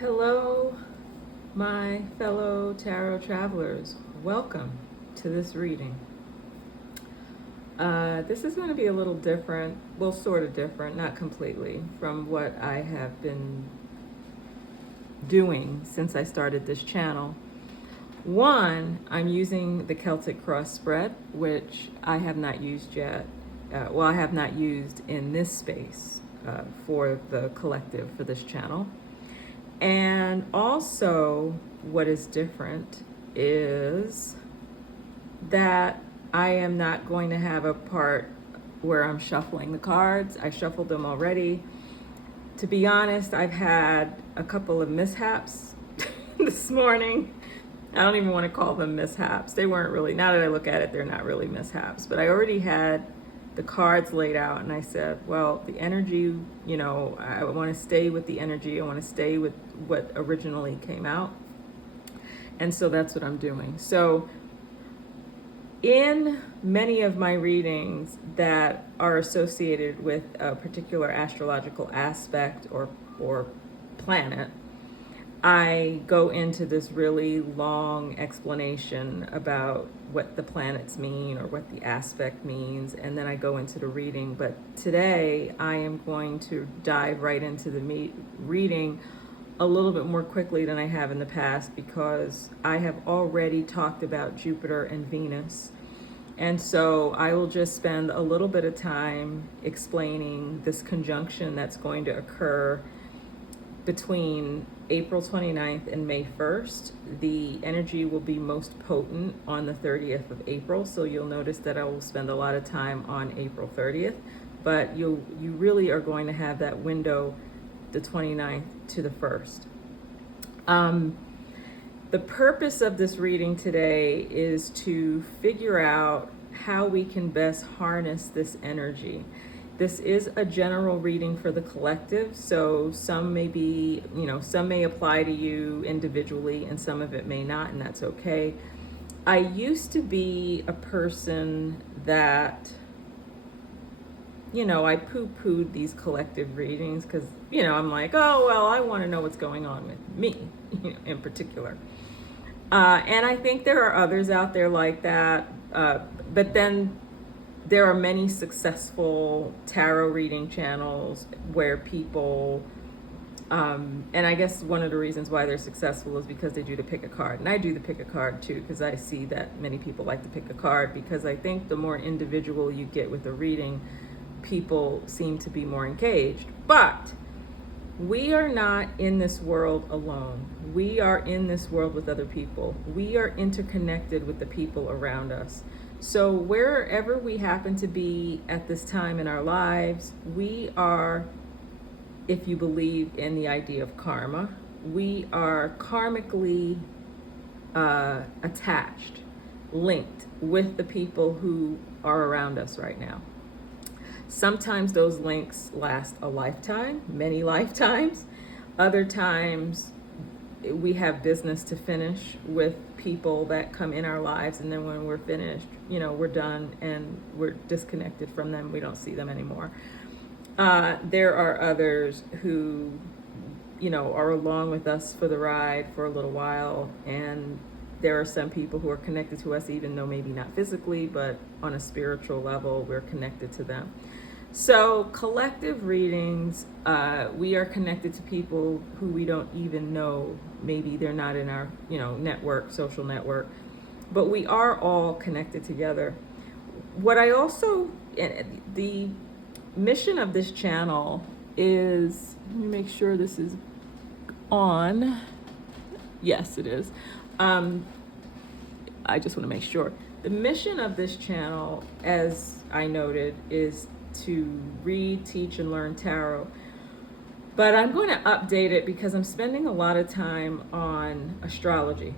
Hello, my fellow tarot travelers. Welcome to this reading. This is going to be a little different, well, sort of different, not completely, from what I have been doing since I started this channel. One, I'm using the Celtic Cross spread, which I have not used yet. I have not used in this space for the collective for this channel. And also, what is different is that I am not going to have a part where I'm shuffling the cards. I shuffled them already. To be honest, I've had a couple of mishaps this morning. I don't even want to call them mishaps. They weren't really, now that I look at it, they're not really mishaps. But I already had the cards laid out and I said, well, the energy, I want to stay with the energy. I want to stay with what originally came out. And so that's what I'm doing. So in many of my readings that are associated with a particular astrological aspect or planet, I go into this really long explanation about what the planets mean or what the aspect means, and then I go into the reading. But today I am going to dive right into the reading a little bit more quickly than I have in the past, because I have already talked about Jupiter and Venus. And so I will just spend a little bit of time explaining this conjunction that's going to occur between April 29th and May 1st. The energy will be most potent on the 30th of April. So you'll notice that I will spend a lot of time on April 30th, but you really are going to have that window, the 29th to the 1st. The purpose of this reading today is to figure out how we can best harness this energy. This is a general reading for the collective, so some may be, some may apply to you individually and some of it may not, and that's okay. I used to be a person that, I poo-pooed these collective readings because, I'm like, oh, well, I want to know what's going on with me, in particular. And I think there are others out there like that, but then there are many successful tarot reading channels where people, and I guess one of the reasons why they're successful is because they do the pick a card. And I do the pick a card too, because I see that many people like to pick a card, because I think the more individual you get with the reading, people seem to be more engaged. But we are not in this world alone. We are in this world with other people. We are interconnected with the people around us. So wherever we happen to be at this time in our lives, we are, if you believe in the idea of karma, we are karmically attached, linked with the people who are around us right now. Sometimes those links last a lifetime, many lifetimes. Other times we have business to finish with people that come in our lives, and then when we're finished, we're done and we're disconnected from them. We don't see them anymore. There are others who, are along with us for the ride for a little while, and there are some people who are connected to us, even though maybe not physically, but on a spiritual level, we're connected to them. So collective readings, we are connected to people who we don't even know. Maybe they're not in our, network, social network, but we are all connected together. What I also, the mission of this channel is, let me make sure this is on. Yes, it is. I just want to make sure. The mission of this channel, as I noted, is to read, teach, and learn tarot. But I'm going to update it because I'm spending a lot of time on astrology.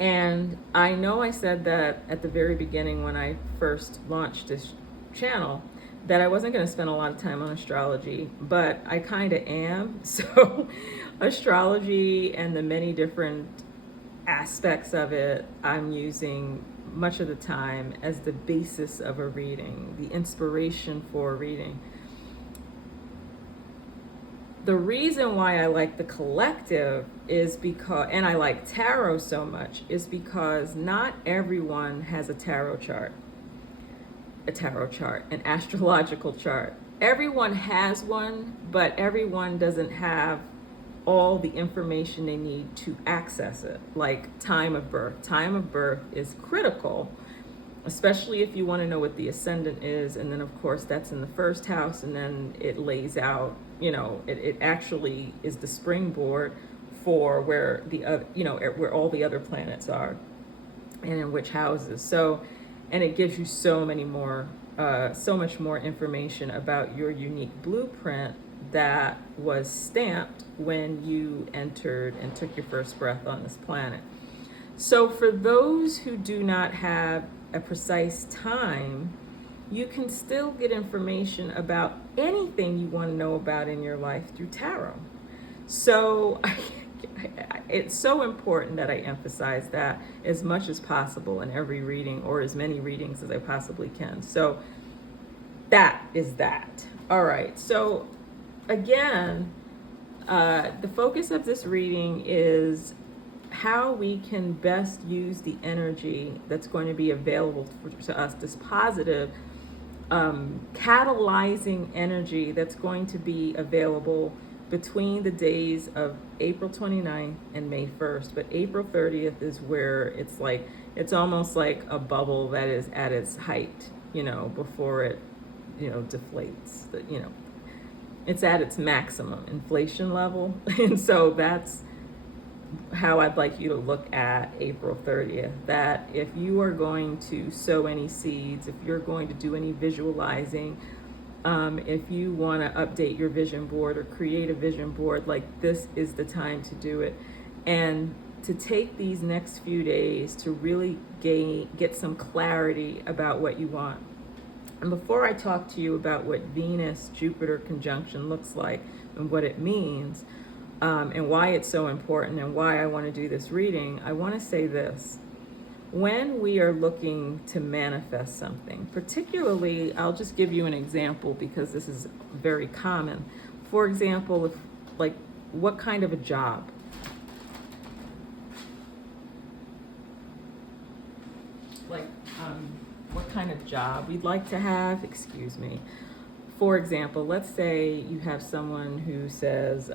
And I know I said that at the very beginning when I first launched this channel, that I wasn't going to spend a lot of time on astrology, but I kind of am. So astrology and the many different aspects of it, I'm using much of the time as the basis of a reading, the inspiration for a reading. The reason why I like the collective is because, and I like tarot so much, is because not everyone has a tarot chart, an astrological chart. Everyone has one, but everyone doesn't have all the information they need to access it, like time of birth. Time of birth is critical, especially if you want to know what the ascendant is. And then, of course, that's in the first house, and then it lays out, it actually is the springboard for where where all the other planets are and in which houses. So, and it gives you so much more information about your unique blueprint that was stamped when you entered and took your first breath on this planet. So for those who do not have a precise time, you can still get information about anything you want to know about in your life through tarot. So it's so important that I emphasize that as much as possible in every reading, or as many readings as I possibly can. So that is that. All right. So again, the focus of this reading is how we can best use the energy that's going to be available to us, this positive, catalyzing energy that's going to be available between the days of April 29th and May 1st. But April 30th is where it's almost like a bubble that is at its height, before it, deflates. It's at its maximum inflation level. And so that's how I'd like you to look at April 30th, that if you are going to sow any seeds, if you're going to do any visualizing, if you want to update your vision board or create a vision board, this is the time to do it. And to take these next few days to really get some clarity about what you want. And before I talk to you about what Venus Jupiter conjunction looks like and what it means, and why it's so important and why I want to do this reading, I want to say this. When we are looking to manifest something, particularly, I'll just give you an example because this is very common. For example, what kind of a job? What kind of job we'd like to have, For example, let's say you have someone who says,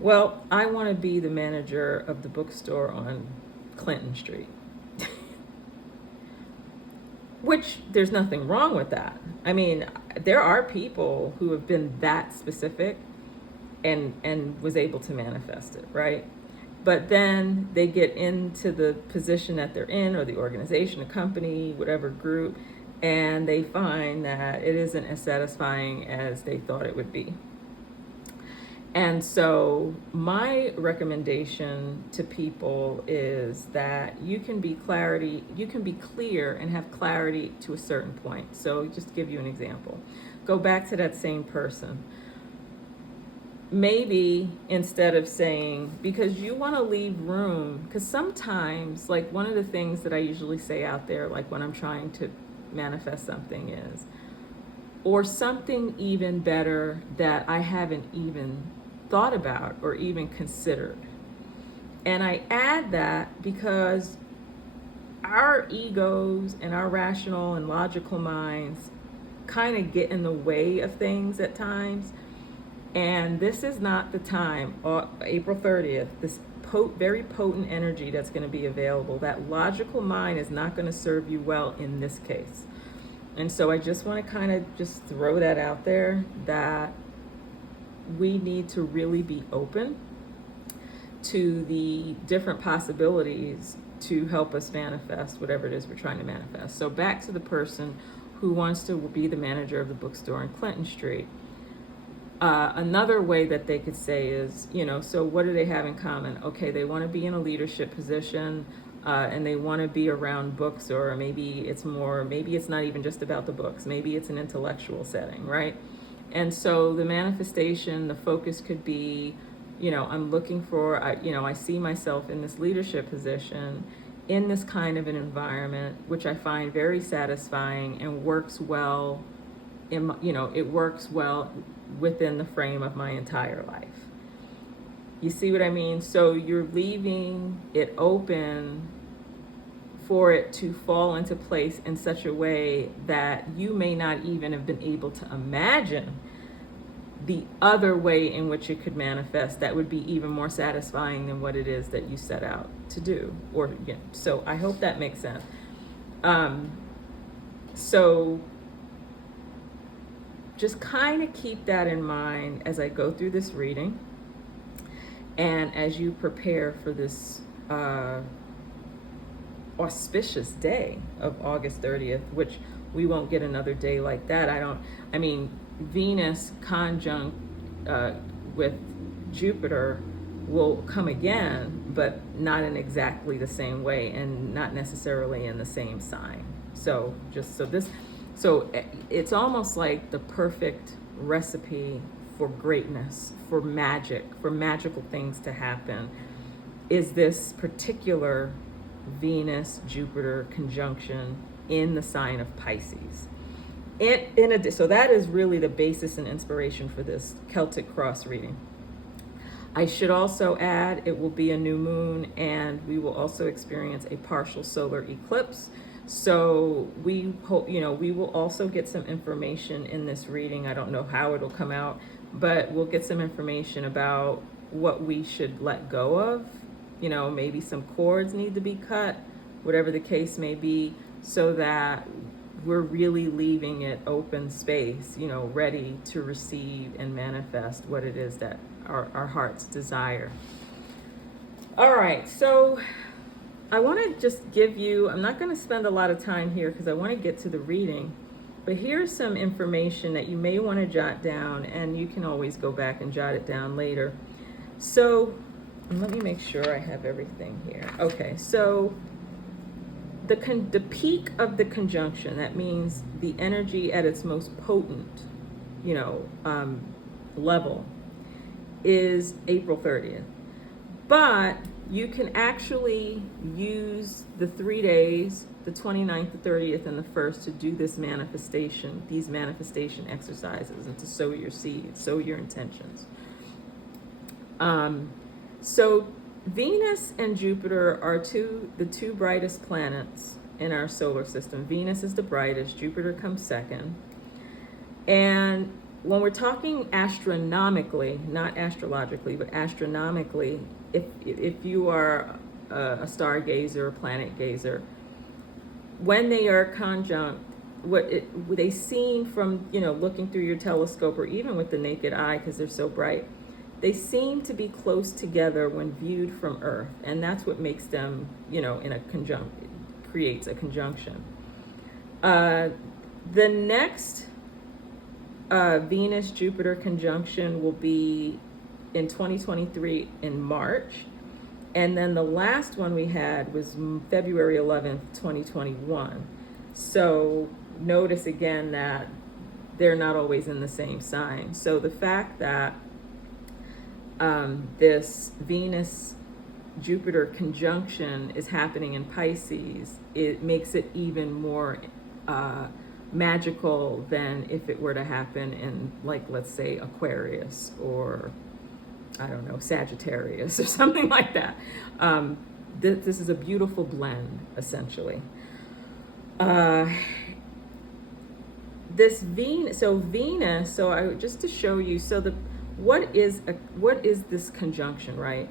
well, I want to be the manager of the bookstore on Clinton Street. Which, there's nothing wrong with that. I mean, there are people who have been that specific and was able to manifest it, right? But then they get into the position that they're in, or the organization, a company, whatever group, and they find that it isn't as satisfying as they thought it would be. And so my recommendation to people is that you can be clear and have clarity to a certain point. So just to give you an example, go back to that same person. Maybe instead of saying, because you want to leave room, because sometimes, one of the things that I usually say out there, when I'm trying to manifest something is, or something even better that I haven't even thought about or even considered. And I add that because our egos and our rational and logical minds kind of get in the way of things at times. And this is not the time, April 30th, this very potent energy that's going to be available. That logical mind is not going to serve you well in this case. And so I just want to kind of just throw that out there, that we need to really be open to the different possibilities to help us manifest whatever it is we're trying to manifest. So back to the person who wants to be the manager of the bookstore on Clinton Street. Another way that they could say is, so what do they have in common? Okay, they want to be in a leadership position, and they want to be around books, or maybe it's not even just about the books. Maybe it's an intellectual setting, right? And so the manifestation, the focus could be, I'm looking for, I see myself in this leadership position, in this kind of an environment, which I find very satisfying and works well it works well within the frame of my entire life. You see what I mean? So you're leaving it open for it to fall into place in such a way that you may not even have been able to imagine the other way in which it could manifest that would be even more satisfying than what it is that you set out to do. So I hope that makes sense. So just kind of keep that in mind as I go through this reading, and as you prepare for this auspicious day of August 30th, which we won't get another day like that. Venus conjunct with Jupiter will come again, but not in exactly the same way and not necessarily in the same sign. So it's almost like the perfect recipe for greatness, for magic, for magical things to happen, is this particular Venus-Jupiter conjunction in the sign of Pisces. So that is really the basis and inspiration for this Celtic Cross reading. I should also add, it will be a new moon, and we will also experience a partial solar eclipse. So we hope, we will also get some information in this reading. I don't know how it'll come out, but we'll get some information about what we should let go of. Maybe some cords need to be cut, whatever the case may be, so that we're really leaving it open space, ready to receive and manifest what it is that our hearts desire. All right, so I want to just give you, I'm not going to spend a lot of time here because I want to get to the reading, but here's some information that you may want to jot down, and you can always go back and jot it down later. So let me make sure I have everything here. Okay, so the peak of the conjunction, that means the energy at its most potent, level, is April 30th. But you can actually use the 3 days, the 29th, the 30th, and the 1st, to do these manifestation exercises, and to sow your seeds, sow your intentions. So Venus and Jupiter are the two brightest planets in our solar system. Venus is the brightest, Jupiter comes second. And when we're talking astronomically, not astrologically, but astronomically, if you are a stargazer, a planet gazer, when they are conjunct, they seem from, looking through your telescope, or even with the naked eye, because they're so bright, they seem to be close together when viewed from Earth, and that's what makes them, creates a conjunction. The next Venus-Jupiter conjunction will be in 2023 in March, and then the last one we had was February 11th, 2021. So notice again that they're not always in the same sign. So the fact that this Venus-Jupiter conjunction is happening in Pisces, it makes it even more magical than if it were to happen in, let's say, Aquarius, or I don't know, Sagittarius, or something like that. This is a beautiful blend, essentially. Venus, just to show you, what is this conjunction, right?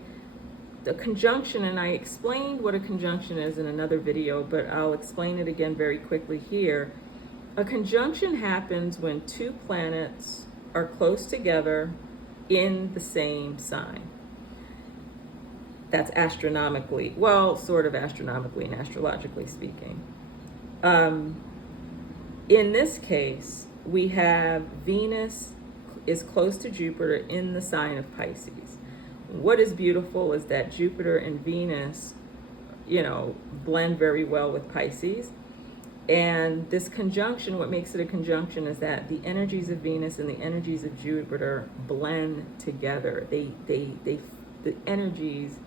The conjunction, and I explained what a conjunction is in another video, but I'll explain it again very quickly here. A conjunction happens when two planets are close together in the same sign. That's astronomically, sort of astronomically and astrologically speaking. In this case, we have Venus is close to Jupiter in the sign of Pisces. What is beautiful is that Jupiter and Venus, blend very well with Pisces. And this conjunction, what makes it a conjunction is that the energies of Venus and the energies of Jupiter blend together. The energies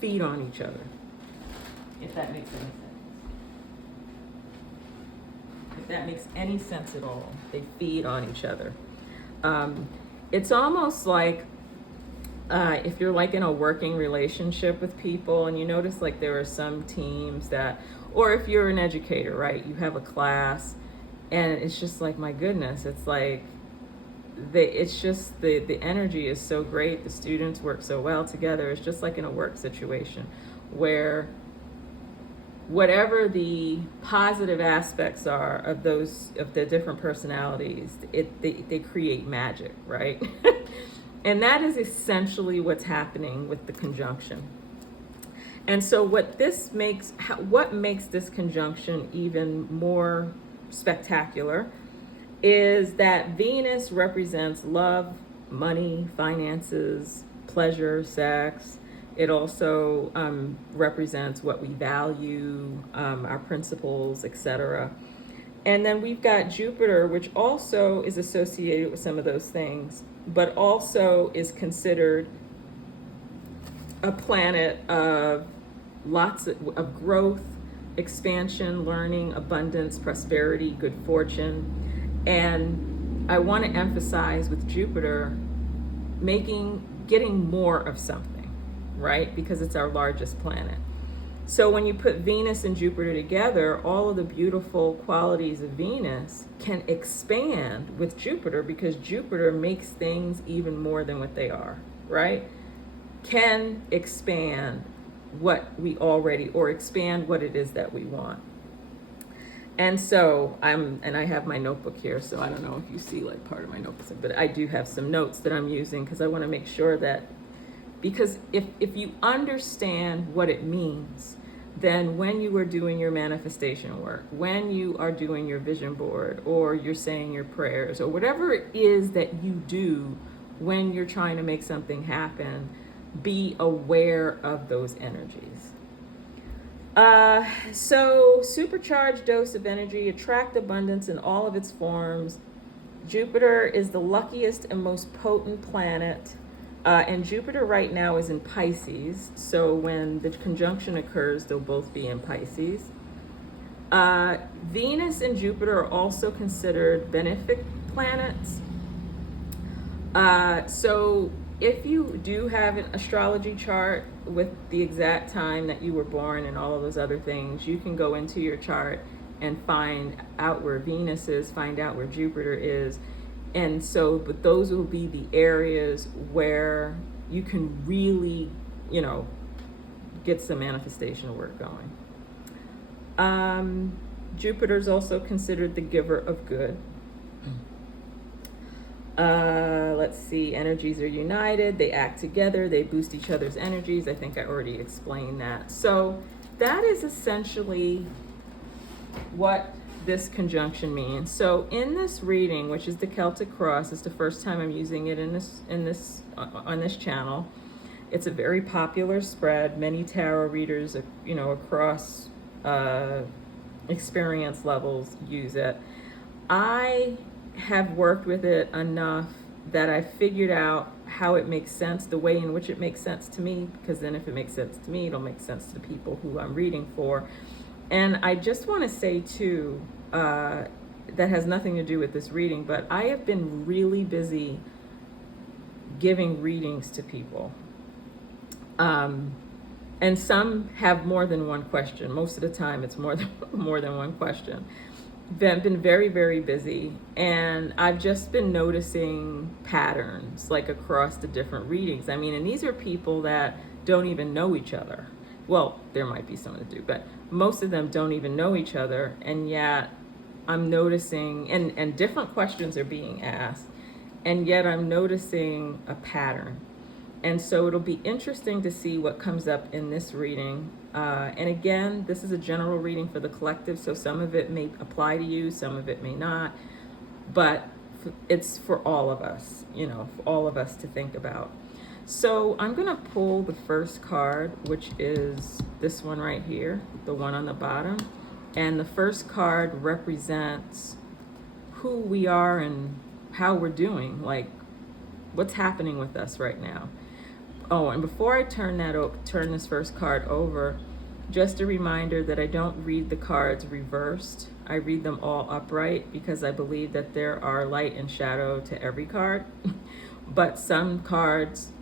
feed on each other, if that makes any sense. if that makes any sense at all. They feed on each other. It's almost like if you're like in a working relationship with people, and you notice like there are some teams that, or if you're an educator, right, you have a class, and it's just like, my goodness, it's like it's just the energy is so great, the students work so well together. It's just like in a work situation where whatever the positive aspects are of the different personalities, they create magic, right? And that is essentially what's happening with the conjunction. And so what makes this conjunction even more spectacular is that Venus represents love, money, finances, pleasure, sex. It also represents what we value, our principles, etc. And then we've got Jupiter, which also is associated with some of those things, but also is considered a planet of lots of growth, expansion, learning, abundance, prosperity, good fortune. And I want to emphasize with Jupiter, getting more of something, right? Because it's our largest planet. So when you put Venus and Jupiter together, all of the beautiful qualities of Venus can expand with Jupiter, because Jupiter makes things even more than what they are, right? Can expand what we already, or expand what it is that we want. And so I have my notebook here, so I don't know if you see like part of my notebook, but I do have some notes that I'm using because I want to make sure that, because if you understand what it means, then when you are doing your manifestation work, when you are doing your vision board, or you're saying your prayers, or whatever it is that you do when you're trying to make something happen, be aware of those energies. So supercharged dose of energy, attract abundance in all of its forms. Jupiter is the luckiest and most potent planet. And Jupiter right now is in Pisces. So when the conjunction occurs, they'll both be in Pisces. Venus and Jupiter are also considered benefic planets. So if you do have an astrology chart with the exact time that you were born and all of those other things, you can go into your chart and find out where Venus is, find out where Jupiter is. And so, but those will be the areas where you can really, get some manifestation work going. Jupiter is also considered the giver of good. Let's see, energies are united, they act together, they boost each other's energies. I think I already explained that. So that is essentially what this conjunction means. So in this reading, which is the Celtic Cross, it's the first time I'm using it on this channel. It's a very popular spread. Many tarot readers, across experience levels use it. I have worked with it enough that I figured out how it makes sense, the way in which it makes sense to me, because then if it makes sense to me, it'll make sense to the people who I'm reading for. And I just want to say too, that has nothing to do with this reading, but I have been really busy giving readings to people. And some have more than one question. Most of the time it's more than one question. I've been very, very busy, and I've just been noticing patterns like across the different readings. I mean, and these are people that don't even know each other. Well, there might be some that do, but most of them don't even know each other, and yet I'm noticing, and different questions are being asked, and yet I'm noticing a pattern. And so it'll be interesting to see what comes up in this reading. And again, this is a general reading for the collective, so some of it may apply to you, some of it may not, but it's for all of us, for all of us to think about. So I'm going to pull the first card, which is this one right here, the one on the bottom. And the first card represents who we are and how we're doing, like what's happening with us right now. Oh, and before I turn this first card over, just a reminder that I don't read the cards reversed. I read them all upright because I believe that there are light and shadow to every card. But some cards,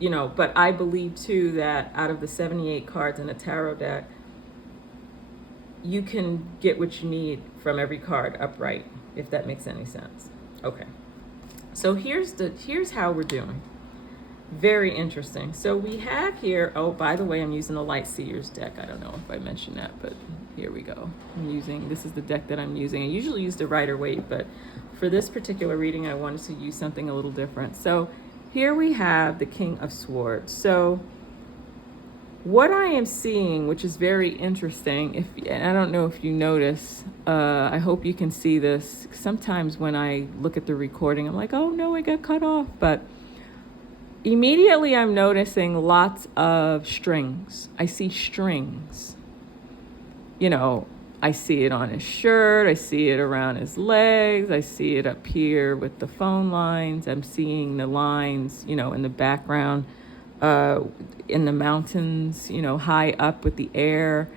but I believe too that out of the 78 cards in a tarot deck, you can get what you need from every card upright, if that makes any sense. Okay. So here's how we're doing. Very interesting. So we have here, oh, by the way, I'm using the Light Seers deck. I don't know if I mentioned that, but here we go. This is the deck that I'm using. I usually use the Rider-Waite, but for this particular reading, I wanted to use something a little different. So here we have the King of Swords. So what I am seeing, which is very interesting, and I don't know if you notice, I hope you can see this. Sometimes when I look at the recording, I'm like, oh no, I got cut off. But immediately I'm noticing lots of strings. I see strings. I see it on his shirt. I see it around his legs. I see it up here with the phone lines. I'm seeing the lines, in the background, in the mountains, high up with the air.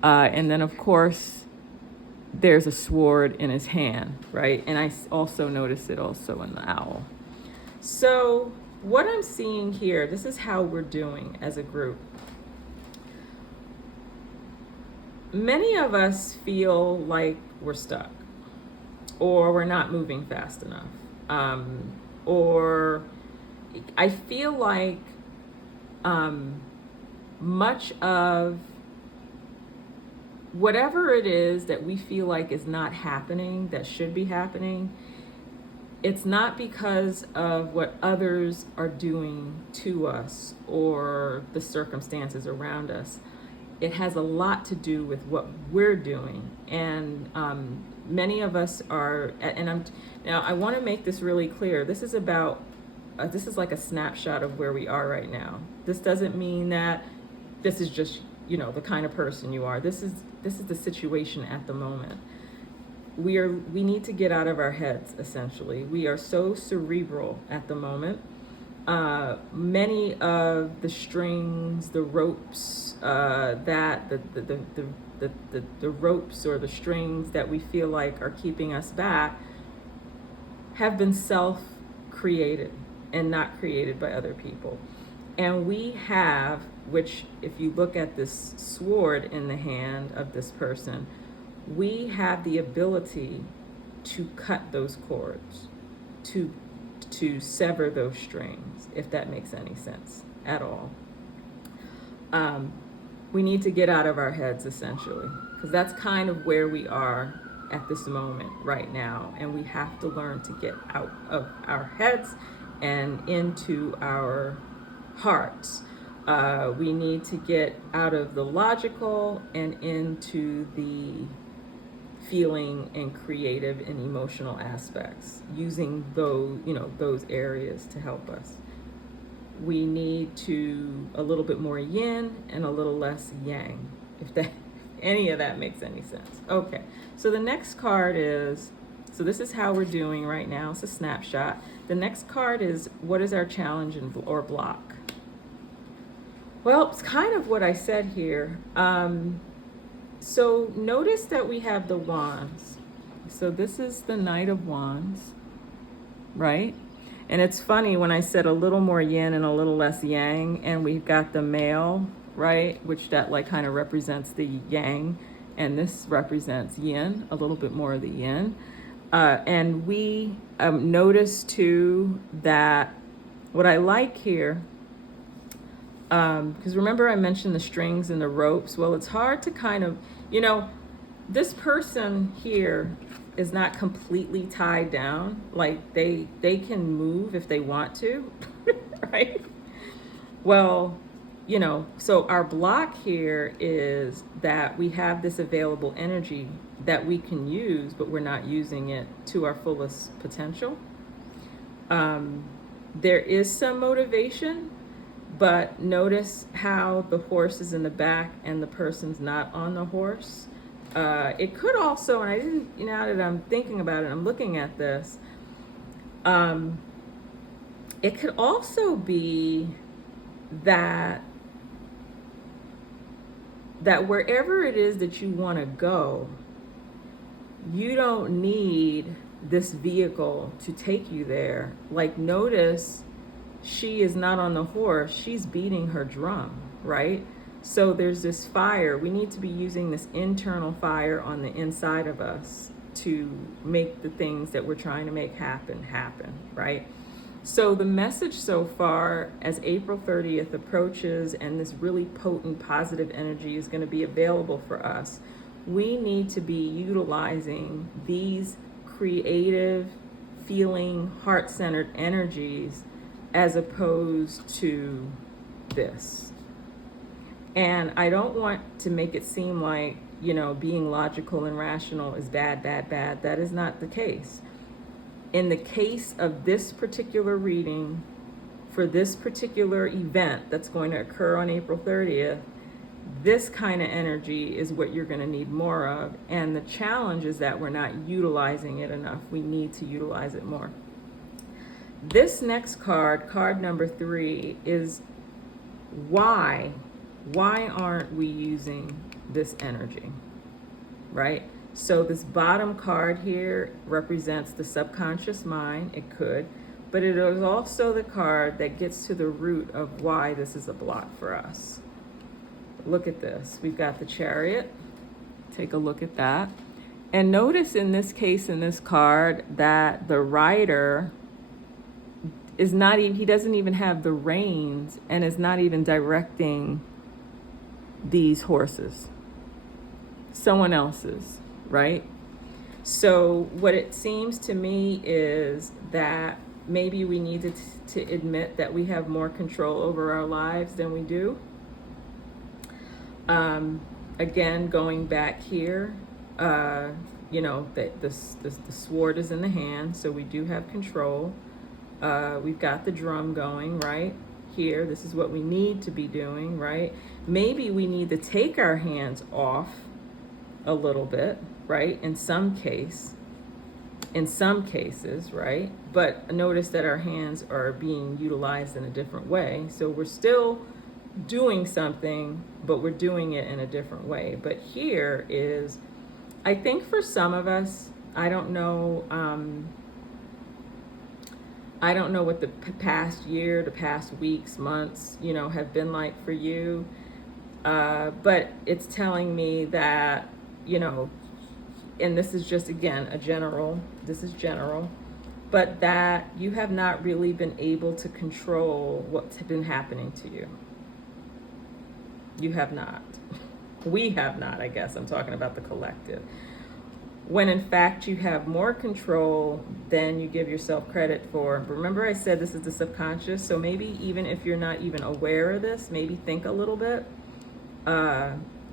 And then, of course, there's a sword in his hand, right? And I also notice it also in the owl. So what I'm seeing here, this is how we're doing as a group. Many of us feel like we're stuck, or we're not moving fast enough, or I feel like much of whatever it is that we feel like is not happening, that should be happening, it's not because of what others are doing to us or the circumstances around us. It has a lot to do with what we're doing. And many of us are, now I want to make this really clear. This is about, this is like a snapshot of where we are right now. This doesn't mean that this is just, the kind of person you are. This is the situation at the moment. We need to get out of our heads, essentially. We are so cerebral at the moment. Many of the strings, the ropes, the ropes or the strings that we feel like are keeping us back have been self-created and not created by other people. And we have, which if you look at this sword in the hand of this person, we have the ability to cut those cords, to sever those strings, if that makes any sense at all. We need to get out of our heads, essentially, because that's kind of where we are at this moment right now. And we have to learn to get out of our heads and into our hearts. We need to get out of the logical and into the feeling and creative and emotional aspects, using those areas to help us. We need to a little bit more yin and a little less yang, if any of that makes any sense. Okay, so the next card is, so this is how we're doing right now. It's a snapshot. The next card is, what is our challenge or block? Well, it's kind of what I said here. So notice that we have the wands. So this is the Knight of Wands, right? And it's funny when I said a little more yin and a little less yang, and we've got the male, right? Which that like kind of represents the yang, and this represents yin, a little bit more of the yin. And we notice too that what I like here, because remember I mentioned the strings and the ropes. Well, it's hard to kind of, this person here is not completely tied down. Like they can move if they want to, right? Well, so our block here is that we have this available energy that we can use, but we're not using it to our fullest potential. There is some motivation, but notice how the horse is in the back and the person's not on the horse. It could also, and I didn't, now that I'm thinking about it, I'm looking at this, it could also be that that wherever it is that you want to go, you don't need this vehicle to take you there. Like, notice she is not on the horse, she's beating her drum, right? So there's this fire. We need to be using this internal fire on the inside of us to make the things that we're trying to make happen, right? So the message so far, as April 30th approaches and this really potent positive energy is going to be available for us, we need to be utilizing these creative, feeling, heart-centered energies as opposed to this. And I don't want to make it seem like, being logical and rational is bad. That is not the case. In the case of this particular reading, for this particular event that's going to occur on April 30th, this kind of energy is what you're going to need more of. And the challenge is that we're not utilizing it enough. We need to utilize it more. This next card, card number 3, is why aren't we using this energy, right? So this bottom card here represents the subconscious mind. It could, but it is also the card that gets to the root of why this is a block for us. Look at this. We've got the Chariot. Take a look at that. And notice in this case, in this card, that the rider is not even, he doesn't even have the reins and is not even directing these horses. Someone else's, right? So what it seems to me is that maybe we need to admit that we have more control over our lives than we do. Again, going back here, the sword is in the hand, so we do have control. We've got the drum going right here. This is what we need to be doing, right? Maybe we need to take our hands off a little bit, right? In some cases, right? But notice that our hands are being utilized in a different way. So we're still doing something, but we're doing it in a different way. But here is, I think for some of us, I don't know what the past year, the past weeks, months, have been like for you. But it's telling me that, and this is just, again, this is general, but that you have not really been able to control what's been happening to you. You have not. We have not, I guess. I'm talking about the collective. When in fact you have more control than you give yourself credit for. Remember I said this is the subconscious, so maybe even if you're not even aware of this, maybe think a little bit.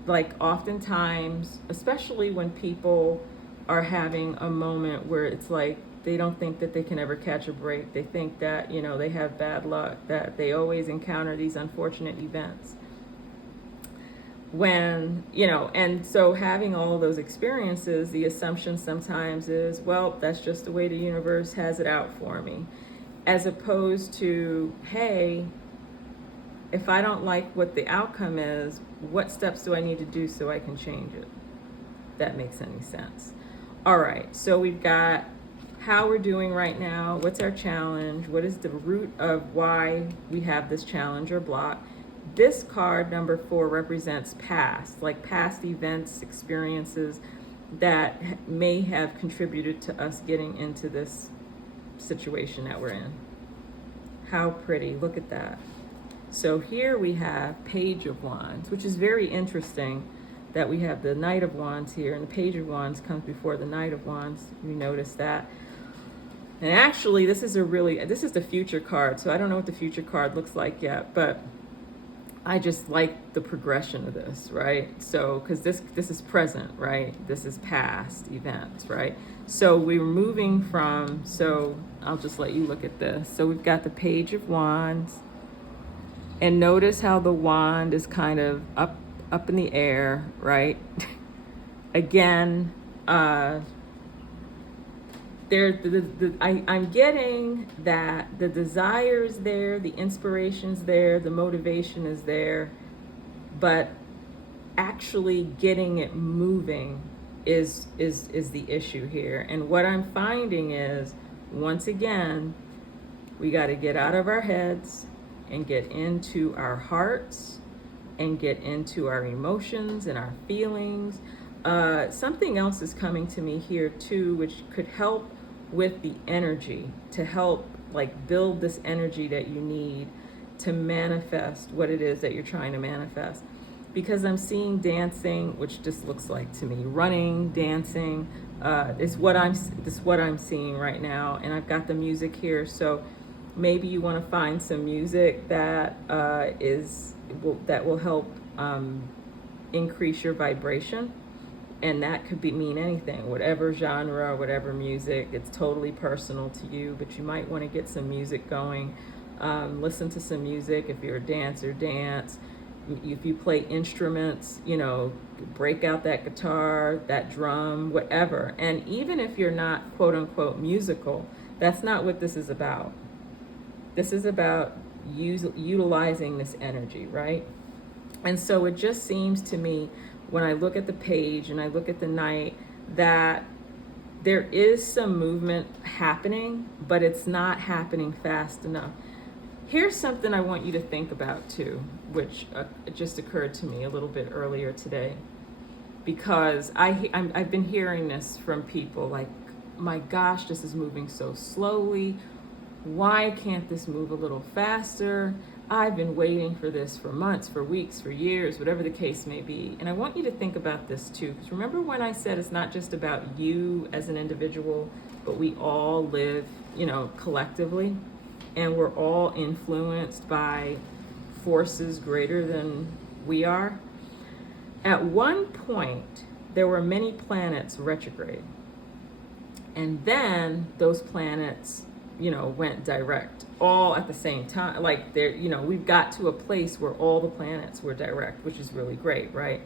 Like oftentimes, especially when people are having a moment where it's like they don't think that they can ever catch a break. They think that, they have bad luck, that they always encounter these unfortunate events. And so having all those experiences, the assumption sometimes is, well, that's just the way the universe has it out for me. As opposed to, hey, if I don't like what the outcome is, what steps do I need to do so I can change it? That makes any sense. All right, so we've got how we're doing right now. What's our challenge? What is the root of why we have this challenge or block? This card, number 4, represents past events, experiences that may have contributed to us getting into this situation that we're in. How pretty, look at that. So here we have Page of Wands, which is very interesting that we have the Knight of Wands here, and the Page of Wands comes before the Knight of Wands. You notice that. And actually, this is the future card, so I don't know what the future card looks like yet, but I just like the progression of this, right? So, because this is present, right? This is past events, right? So we're moving from, so I'll just let you look at this. So we've got the Page of Wands, and notice how the wand is kind of up in the air, right? Again, I'm getting that the desire is there, the inspiration's there, the motivation is there, but actually getting it moving is the issue here. And what I'm finding is, once again, we got to get out of our heads and get into our hearts and get into our emotions and our feelings. Something else is coming to me here too, which could help with the energy, to help like build this energy that you need to manifest what it is that you're trying to manifest. Because I'm seeing dancing, which just looks like to me running, dancing, is what I'm seeing right now. And I've got the music here, so maybe you want to find some music that that will help increase your vibration. And that could mean anything, whatever genre, whatever music. It's totally personal to you, but you might want to get some music going. Listen to some music. If you're a dancer, dance. If you play instruments, break out that guitar, that drum, whatever. And even if you're not quote unquote musical, that's not what this is about. This is about utilizing this energy, right? And so it just seems to me, when I look at the page and I look at the night, that there is some movement happening, but it's not happening fast enough. Here's something I want you to think about too, which just occurred to me a little bit earlier today, because I've been hearing this from people like, my gosh, this is moving so slowly. Why can't this move a little faster? I've been waiting for this for months, for weeks, for years, whatever the case may be. And I want you to think about this too, because remember when I said it's not just about you as an individual, but we all live, collectively, and we're all influenced by forces greater than we are. At one point, there were many planets retrograde. And then those planets, went direct all at the same time. Like we've got to a place where all the planets were direct, which is really great, right?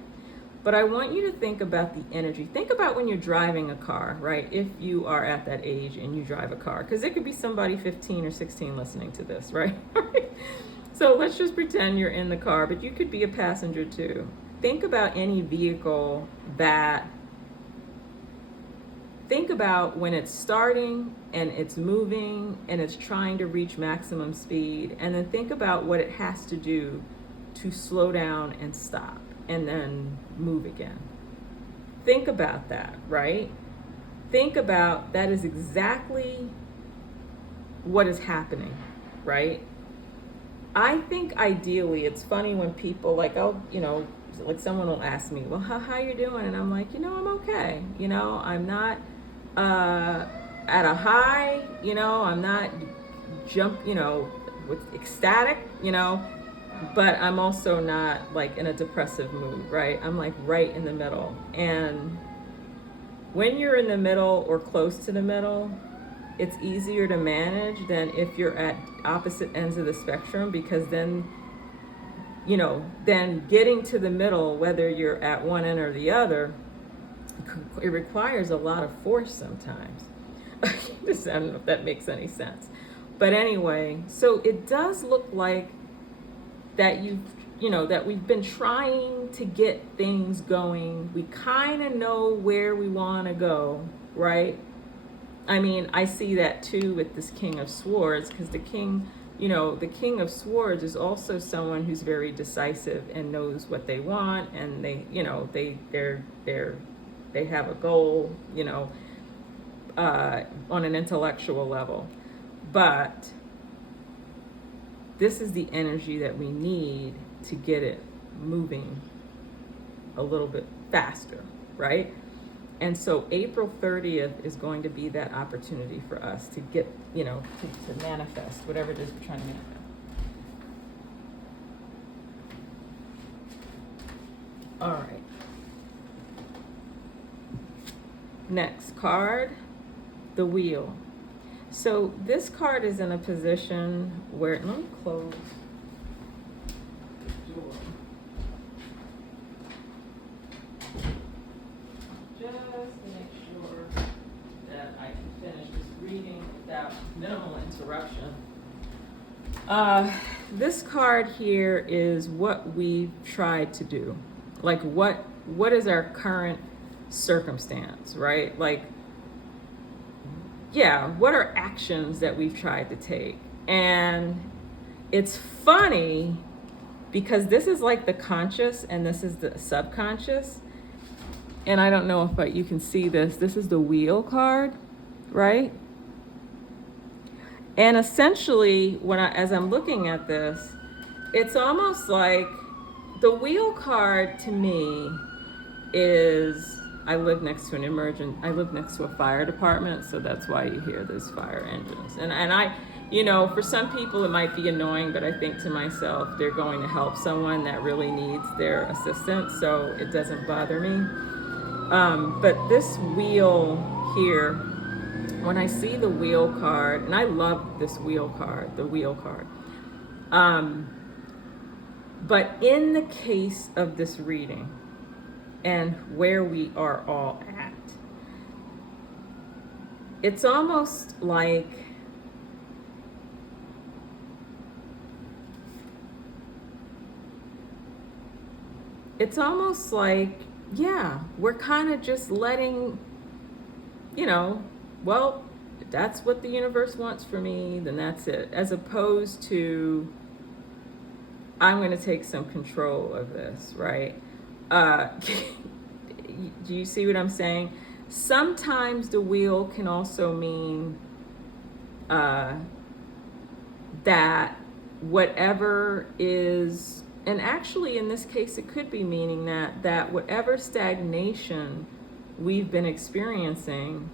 But I want you to think about the energy. Think about when you're driving a car, right? If you are at that age and you drive a car, because it could be somebody 15 or 16 listening to this, right? So let's just pretend you're in the car, but you could be a passenger too. Think about any vehicle think about when it's starting and it's moving and it's trying to reach maximum speed, and then think about what it has to do to slow down and stop and then move again. Think about that, right? Think about that is exactly what is happening, right? I think ideally, it's funny when people like someone will ask me, well, how you doing? And I'm like, I'm okay. I'm not at a high, I'm not with ecstatic, but I'm also not like in a depressive mood, right? I'm like right in the middle. And when you're in the middle or close to the middle, it's easier to manage than if you're at opposite ends of the spectrum, because then getting to the middle, whether you're at one end or the other, it requires a lot of force sometimes. I don't know if that makes any sense. But anyway, so it does look like that that we've been trying to get things going. We kind of know where we want to go, right? I mean, I see that too with this King of Swords, because the King of Swords is also someone who's very decisive and knows what they want, and they have a goal, on an intellectual level. But this is the energy that we need to get it moving a little bit faster, right? And so April 30th is going to be that opportunity for us to get, to manifest whatever it is we're trying to manifest. All right. Next card, the Wheel. So this card is in a position where, let me close the door. Just to make sure that I can finish this reading without minimal interruption. This card here is what we've tried to do. Like what is our current circumstance, right? Like, yeah, what are actions that we've tried to take? And it's funny because this is like the conscious and this is the subconscious. And I don't know if you can see this. This is the wheel card, right? And essentially, as I'm looking at this, it's almost like the wheel card to me is, I live next to a fire department, so that's why you hear those fire engines. And I, for some people it might be annoying, but I think to myself, they're going to help someone that really needs their assistance, so it doesn't bother me. But this wheel here, when I see the wheel card, and I love this wheel card, the wheel card. But in the case of this reading and where we are all at, it's almost like yeah, we're kind of just letting, well, if that's what the universe wants for me, then that's it. As opposed to, I'm going to take some control of this, right? Do you see what I'm saying? Sometimes the wheel can also mean that whatever is, and actually in this case it could be meaning that whatever stagnation we've been experiencing,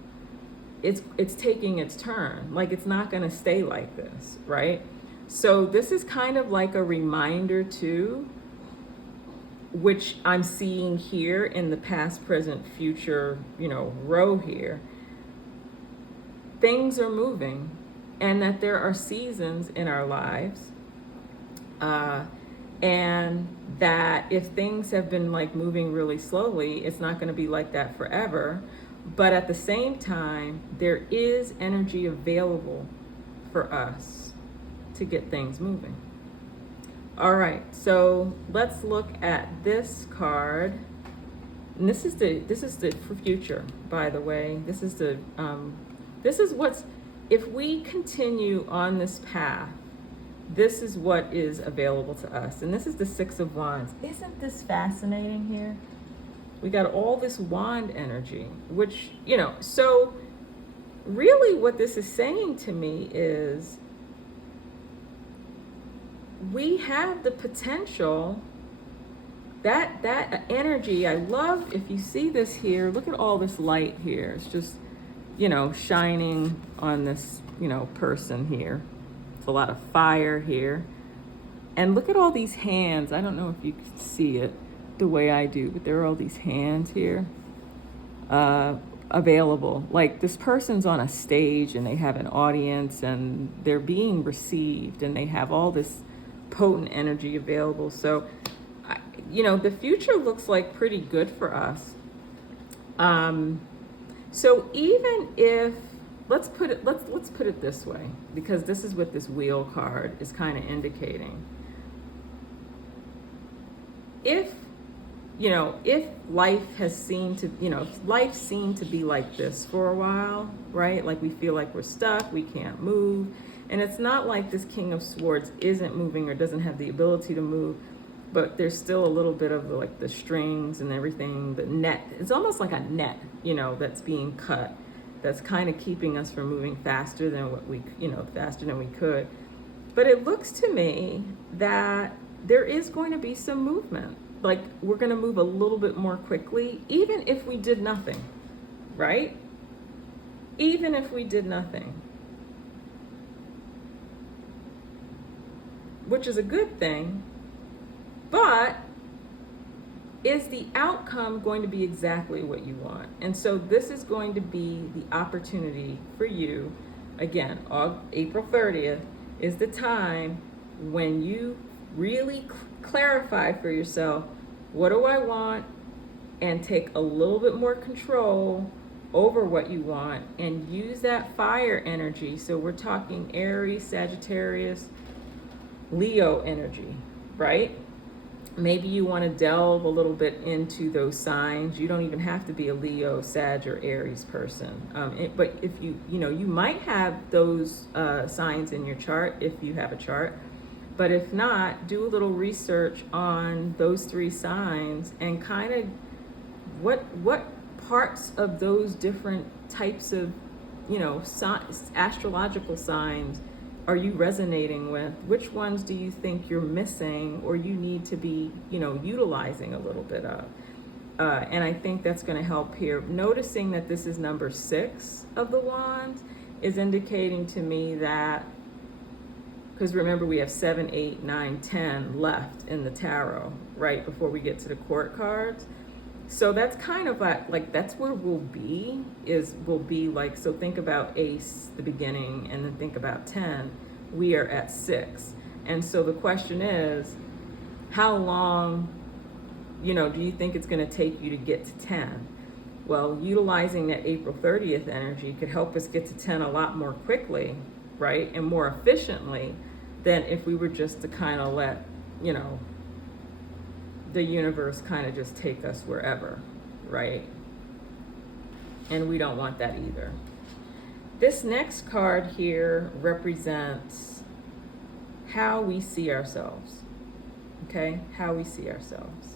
it's taking its turn. Like, it's not going to stay like this, right? So this is kind of like a reminder too, which I'm seeing here in the past, present, future, row here. Things are moving, and that there are seasons in our lives, and that if things have been like moving really slowly, it's not going to be like that forever. But at the same time, there is energy available for us to get things moving. All right, so let's look at this card. And this is the future, by the way. This is what's, if we continue on this path, this is what is available to us. And this is the Six of Wands. Isn't this fascinating here? We got all this wand energy, which, so really what this is saying to me is we have the potential, that energy. I love, if you see this here, look at all this light here. It's just, shining on this, person here. It's a lot of fire here. And look at all these hands. I don't know if you can see it the way I do, but there are all these hands here available. Like, this person's on a stage and they have an audience and they're being received and they have all this potent energy available. So, the future looks like pretty good for us. So even if, let's put it this way, because this is what this wheel card is kind of indicating. If life has seemed to, if life seemed to be like this for a while, right? Like, we feel like we're stuck, we can't move. And it's not like this King of Swords isn't moving or doesn't have the ability to move, but there's still a little bit of the strings and everything, the net. It's almost like a net, that's being cut. That's kind of keeping us from moving faster than faster than we could. But it looks to me that there is going to be some movement. Like, we're going to move a little bit more quickly, even if we did nothing, right? Even if we did nothing. Which is a good thing, but is the outcome going to be exactly what you want? And so this is going to be the opportunity for you. Again, April 30th is the time when you really clarify for yourself, what do I want? And take a little bit more control over what you want and use that fire energy. So we're talking Aries, Sagittarius, Leo energy, right? Maybe you want to delve a little bit into those signs. You don't even have to be a Leo, Sag, or Aries person. But if you might have those signs in your chart if you have a chart. But if not, do a little research on those 3 signs and kind of what parts of those different types of, astrological signs are you resonating with? Which ones do you think you're missing or you need to be, utilizing a little bit of? And I think that's going to help here. Noticing that this is number 6 of the wands is indicating to me that, because remember we have 7, 8, 9, 10 left in the tarot, right, before we get to the court cards. So that's kind of like that's where we'll be like, so think about ace, the beginning, and then think about 10. We are at 6. And so the question is, how long, do you think it's going to take you to get to 10? Well, utilizing that April 30th energy could help us get to 10 a lot more quickly, right? And more efficiently than if we were just to kind of let, the universe kind of just take us wherever, right? And we don't want that either. This next card here represents how we see ourselves, okay? How we see ourselves.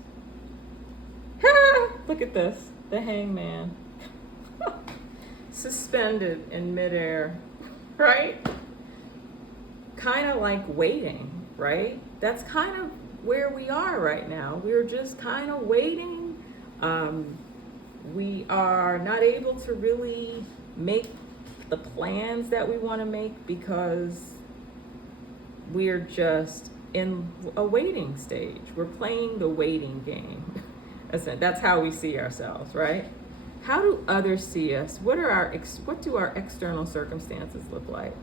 Look at this, the Hangman. Suspended in midair, right? Kind of like waiting, right? That's kind of where we are right now. We're just kind of waiting. We are not able to really make the plans that we want to make because we're just in a waiting stage. We're playing the waiting game. That's how we see ourselves, right? How do others see us? What do our external circumstances look like?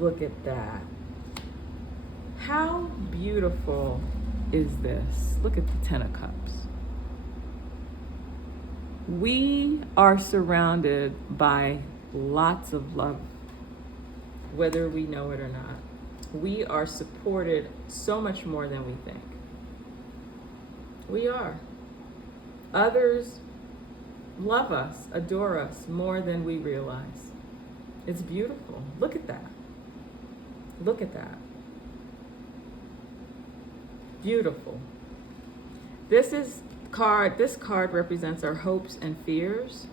Look at that. How beautiful is this? Look at the 10 of Cups. We are surrounded by lots of love, whether we know it or not. We are supported so much more than we think. We are. Others love us, adore us more than we realize. It's beautiful. Look at that. Look at that. Beautiful. This card represents our hopes and fears.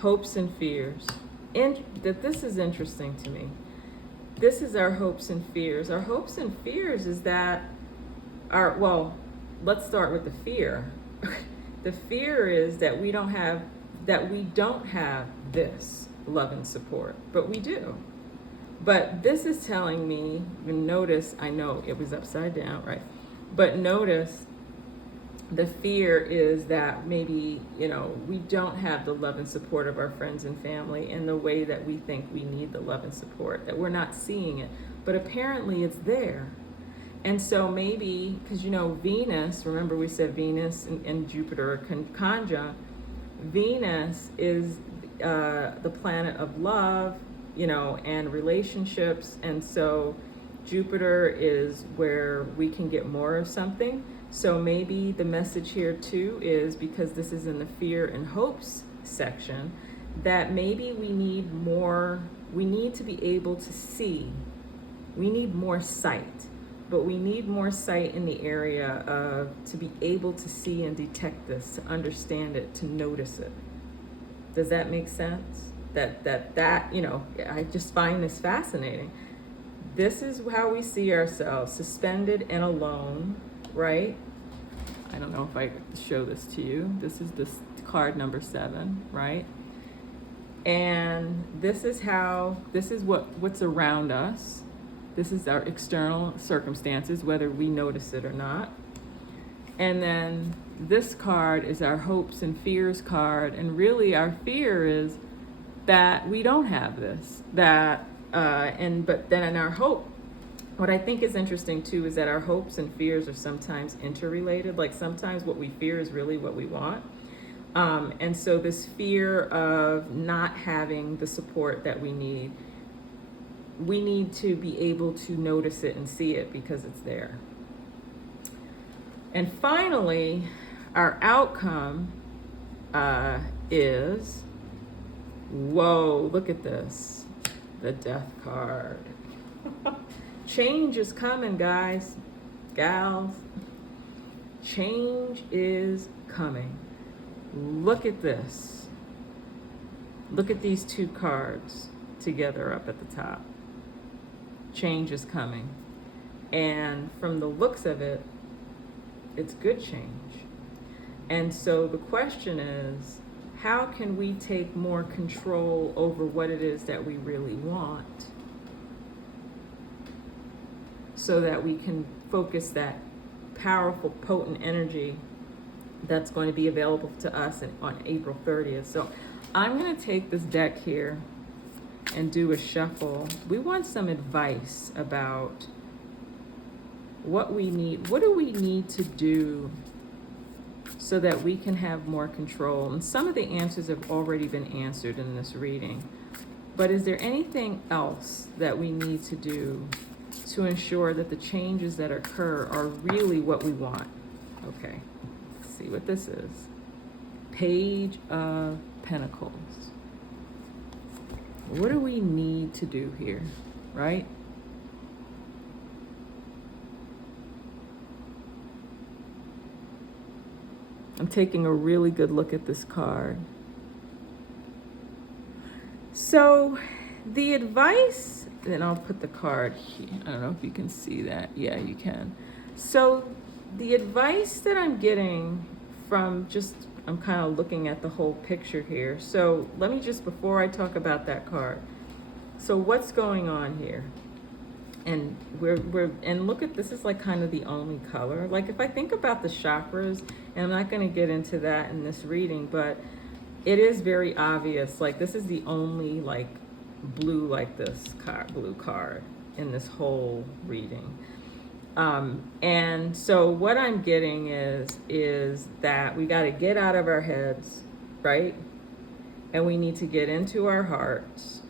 Hopes and fears. And this is interesting to me. This is our hopes and fears. Our hopes and fears is that let's start with the fear. The fear is that we don't have this love and support, but we do. But this is telling me, notice, I know it was upside down, right? But notice the fear is that maybe, we don't have the love and support of our friends and family in the way that we think we need the love and support, that we're not seeing it. But apparently it's there. And so maybe, because, Venus, remember we said Venus and Jupiter are conjunct. Venus is the planet of love, and relationships. And so Jupiter is where we can get more of something. So maybe the message here too is, because this is in the fear and hopes section, that maybe we need to be able to see. We need more sight, but we need more sight in the area of to be able to see and detect this, to understand it, to notice it. Does that make sense? That I just find this fascinating. This is how we see ourselves, suspended and alone, right? I don't know if I show this to you. This is card number 7, right? And this is what's around us. This is our external circumstances, whether we notice it or not. And then this card is our hopes and fears card. And really our fear is that we don't have this, but then in our hope, what I think is interesting too is that our hopes and fears are sometimes interrelated. Like sometimes what we fear is really what we want. And so this fear of not having the support that we need we need to be able to notice it and see it because it's there. And finally, our outcome is, whoa, look at this, the Death card. Change is coming, guys, gals. Change is coming. Look at this. Look at these two cards together up at the top. Change is coming. And from the looks of it, it's good change. And so the question is, how can we take more control over what it is that we really want so that we can focus that powerful, potent energy that's going to be available to us on April 30th. So I'm going to take this deck here and do a shuffle. We want some advice about what we need. What do we need to do so that we can have more control? And some of the answers have already been answered in this reading. But is there anything else that we need to do to ensure that the changes that occur are really what we want? Okay, let's see what this is. Page of Pentacles. What do we need to do here, right? I'm taking a really good look at this card. So the advice, and I'll put the card here. I don't know if you can see that. Yeah, you can. So the advice that I'm getting from I'm kind of looking at the whole picture here. So let me just, before I talk about that card, so what's going on here? And and look at, this is like kind of the only color. Like if I think about the chakras, and I'm not going to get into that in this reading, but it is very obvious. Like this is the only like blue like this card, blue card in this whole reading. And so what I'm getting is that we got to get out of our heads, right? And we need to get into our hearts.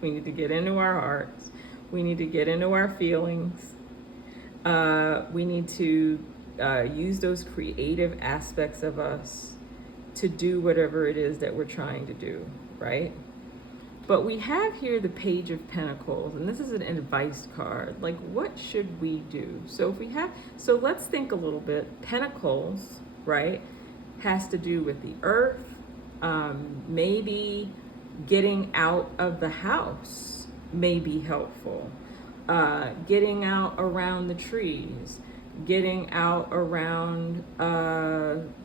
We need to get into our hearts. We need to get into our feelings. We need to use those creative aspects of us to do whatever it is that we're trying to do, right? But we have here the Page of Pentacles, and this is an advice card. Like, what should we do? So let's think a little bit. Pentacles, right, has to do with the earth, maybe getting out of the house may be helpful. Getting out around the trees, getting out around,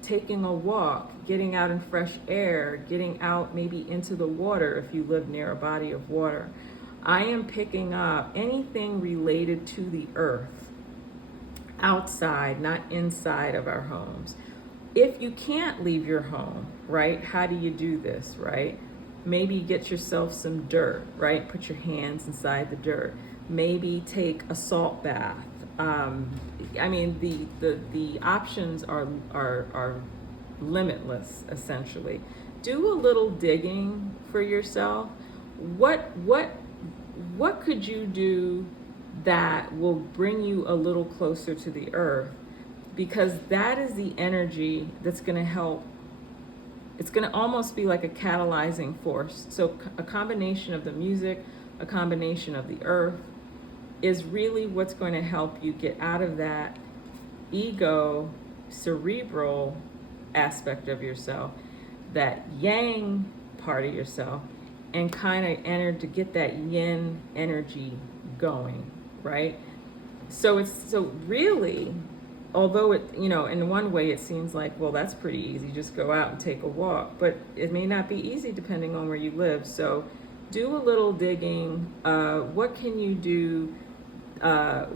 taking a walk, getting out in fresh air, getting out maybe into the water if you live near a body of water. I am picking up anything related to the earth, outside, not inside of our homes. If you can't leave your home, right, how do you do this, right? Maybe get yourself some dirt, right? Put your hands inside the dirt. Maybe take a salt bath. I mean, the options are limitless, essentially. Do a little digging for yourself. What could you do that will bring you a little closer to the earth? Because that is the energy that's going to help. It's going to almost be like a catalyzing force. So a combination of the music, a combination of the earth, is really what's going to help you get out of that ego, cerebral aspect of yourself, that yang part of yourself, and kind of get that yin energy going, right? So really, although it, in one way it seems like, well, that's pretty easy, just go out and take a walk, but it may not be easy depending on where you live. So do a little digging. What can you do,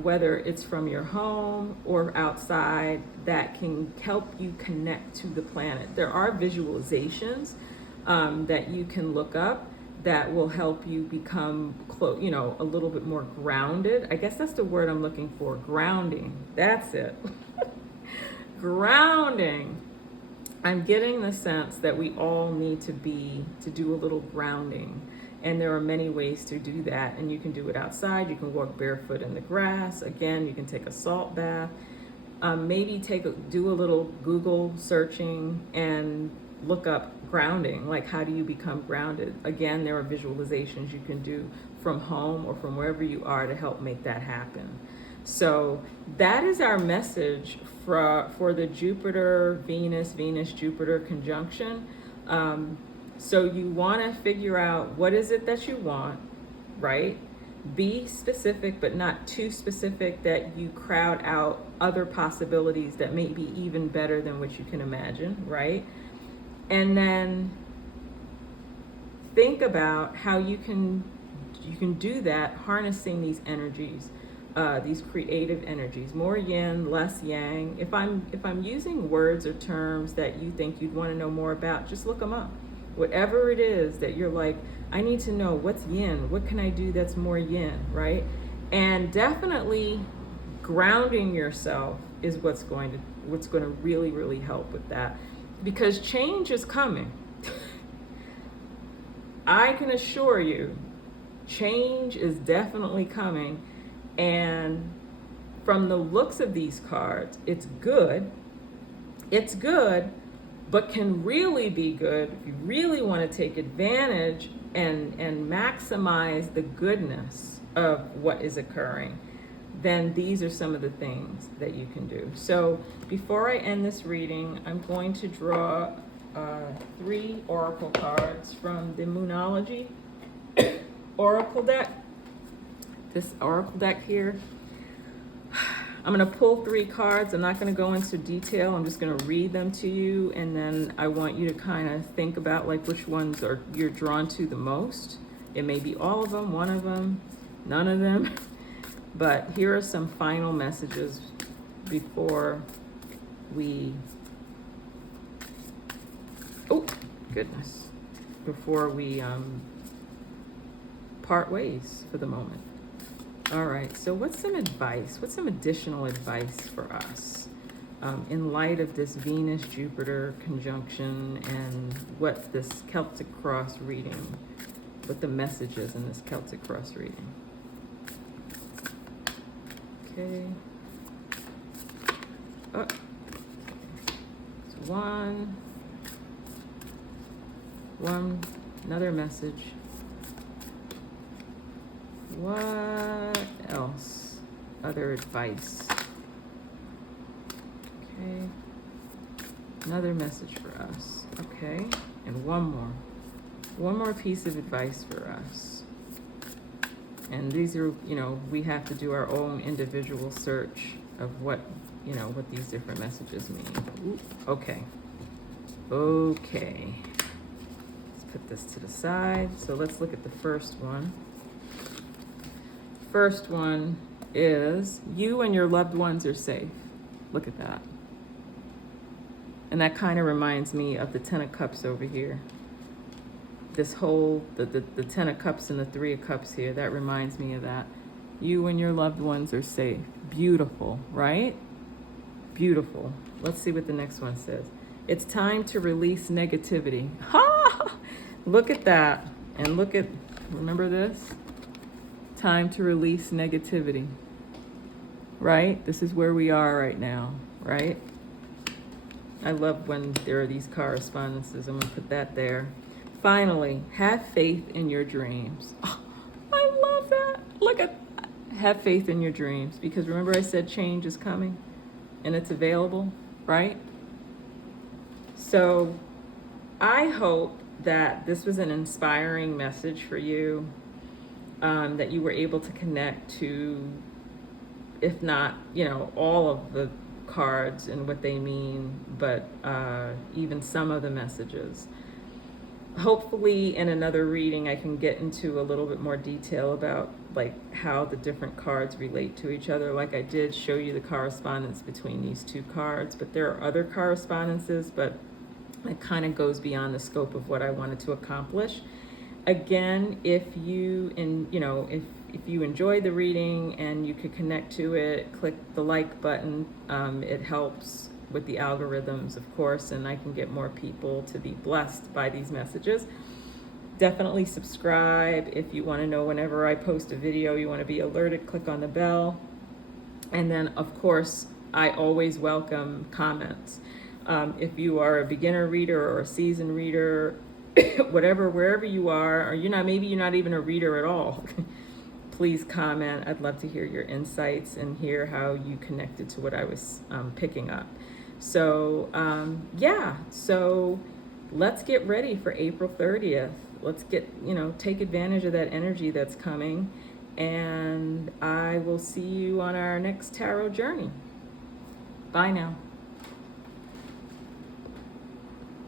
whether it's from your home or outside, that can help you connect to the planet? There are visualizations that you can look up that will help you become a little bit more grounded. I guess that's the word I'm looking for, grounding. That's it. Grounding. I'm getting the sense that we all need to do a little grounding And there are many ways to do that. And you can do it outside. You can walk barefoot in the grass. Again, you can take a salt bath. Maybe do a little Google searching and look up grounding. Like, how do you become grounded? Again, there are visualizations you can do from home or from wherever you are to help make that happen. So that is our message for the Venus-Jupiter conjunction. So you want to figure out what is it that you want, right? Be specific, but not too specific that you crowd out other possibilities that may be even better than what you can imagine, right? And then think about how you can do that, harnessing these energies, these creative energies, more yin, less yang. If I'm using words or terms that you think you'd want to know more about, just look them up. Whatever it is that you're like, I need to know what's yin, what can I do that's more yin, right? And definitely grounding yourself is what's going to really, really help with that, because change is coming. I can assure you, change is definitely coming. And from the looks of these cards, it's good, but can really be good if you really want to take advantage and maximize the goodness of what is occurring. Then these are some of the things that you can do. So before I end this reading, I'm going to draw 3 oracle cards from the Moonology oracle deck. This oracle deck here. I'm going to pull 3 cards. I'm not going to go into detail. I'm just going to read them to you, and then I want you to kind of think about like which ones you're drawn to the most. It may be all of them, one of them, none of them. But here are some final messages before we before we part ways for the moment. All right, so what's some additional advice for us in light of this Venus-Jupiter conjunction and what this Celtic Cross reading, what the message is in this Celtic Cross reading? Okay. Oh, it's one, another message. What else? Other advice. Okay. Another message for us. Okay. And one more piece of advice for us. And these are, we have to do our own individual search of what these different messages mean. Ooh, okay. Okay. Let's put this to the side. So let's look at the first one. First one is, you and your loved ones are safe. Look at that. And that kind of reminds me of the 10 of Cups over here. This whole, the 10 of Cups and the 3 of Cups here, that reminds me of that. You and your loved ones are safe. Beautiful, right? Beautiful. Let's see what the next one says. It's time to release negativity. Ha! Look at that. And remember this? Time to release negativity, right? This is where we are right now, right? I love when there are these correspondences. I'm gonna put that there. Finally, have faith in your dreams. Oh, I love that. Look at that. Have faith in your dreams, because remember I said change is coming and it's available, right? So I hope that this was an inspiring message for you. That you were able to connect to, if not, all of the cards and what they mean, but even some of the messages. Hopefully in another reading I can get into a little bit more detail about like how the different cards relate to each other. Like I did show you the correspondence between these 2 cards, but there are other correspondences, but it kind of goes beyond the scope of what I wanted to accomplish. Again, if you enjoyed the reading and you could connect to it, click the like button. It helps with the algorithms, of course, and I can get more people to be blessed by these messages. Definitely subscribe if you want to know whenever I post a video, you want to be alerted, click on the bell. And then, of course, I always welcome comments. If you are a beginner reader or a seasoned reader, whatever, wherever you are, or maybe you're not even a reader at all, please comment. I'd love to hear your insights and hear how you connected to what I was picking up. So, so let's get ready for April 30th. Let's take advantage of that energy that's coming. And I will see you on our next tarot journey. Bye now.